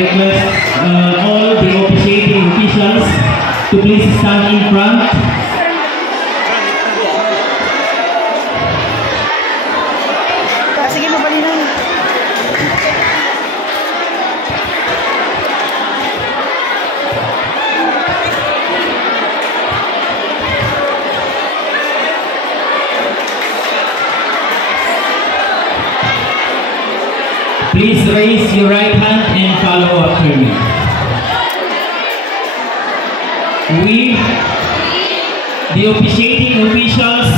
request all the officiating officials to please stand in front. Sige, mabalinan. Please raise your right hand and follow after me. We, the officiating officials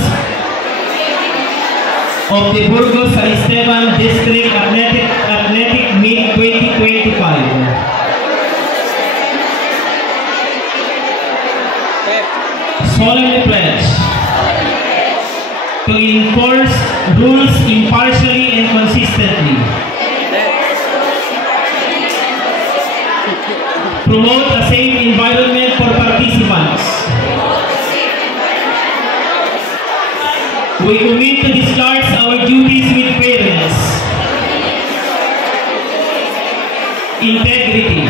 of the Burgos San Esteban District Athletic Meet 2025, solemnly pledge to enforce rules impartially and consistently, promote a safe environment for participants. We commit to discharge our duties with fairness, integrity,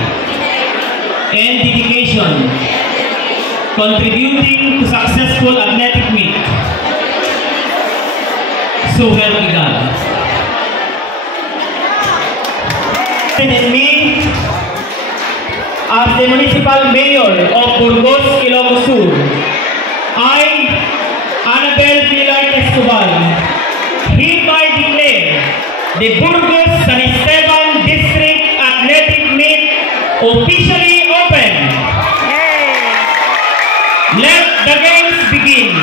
and dedication, contributing to successful athletic meet. So help me God. And me, as the Municipal Mayor of Burgos, Ilocos Sur, I, Annabel Pilar Escobar, hereby declare the Burgos San Esteban District Athletic Meet officially open. Let the games begin.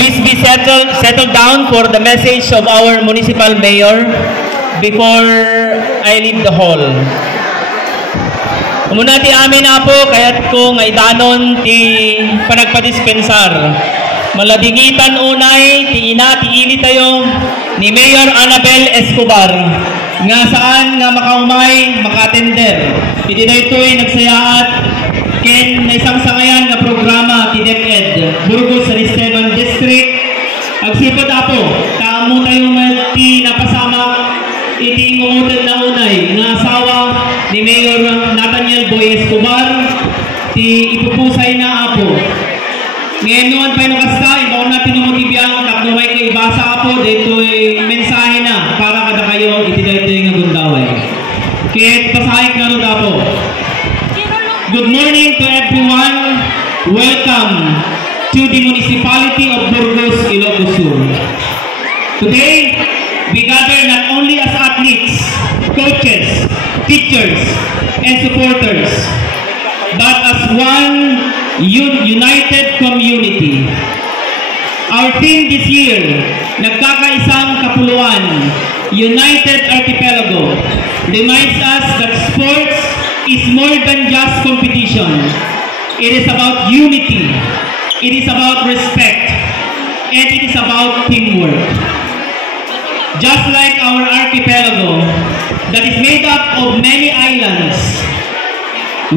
Please be settled down for the message of our Municipal Mayor before I leave the hall. Umuna ti amin na po, kaya't ko nga itanon ti panagpadispensar. Maladingitan unay, ti ina, ti ili tayo ni Mayor Annabel Escobar. Nga saan nga makaumay, makatender. Iti na ito'y nagsayaat ken na isang sangayan na programa ti DepEd Burgos San Esteban District. Agsipod apo, kaamo tayong ti napasama iti ingumutan na unay nga asawa ni Mayor Nathaniel Boy Escobar, ti ipupusay na apo. Ngayon noon pa yung kasta, ibaw natin umutibiyang taknumay kay ibasa apo, dito'y mensahe na para kada kayo iti dito yung agundaway. Kaya pasahik na rin apo. Good morning to everyone. Welcome to the municipality of Burgos, Ilocos Sur. Today, we gather not only as athletes, coaches, teachers, and supporters, but as one united community. Our theme this year, Nagkakaisang Kapuluan, United Archipelago, reminds us that sports is more than just competition. It is about unity, it is about respect, and it is about teamwork. Just like our archipelago that is made up of many islands,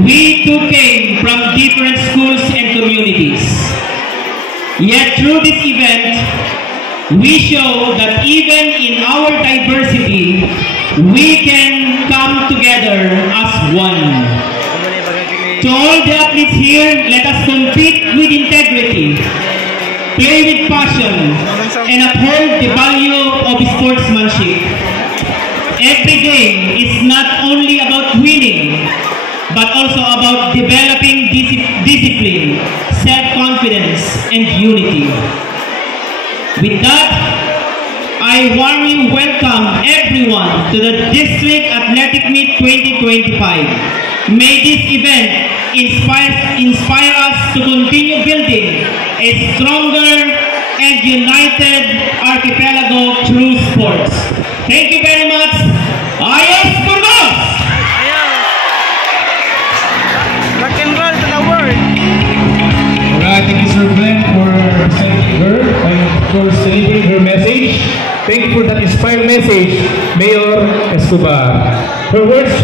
we too came from different schools and communities. Yet through this event, we show that even in our diversity, we can come together as one. To all the athletes here, let us compete with integrity, play with passion, and uphold the value of sportsmanship. Every game is not only about winning, but also about developing discipline, self-confidence, and unity. With that, I warmly welcome everyone to the District Athletic Meet 2025. May this event inspire us to continue building a stronger and united archipelago through sports. Thank you very much. Ayos Burgos! Rock and roll to the world. Alright, thank you Sir Glenn for presenting her and for delivering her message. Thank you for that inspired message, Mayor Escobar. Her words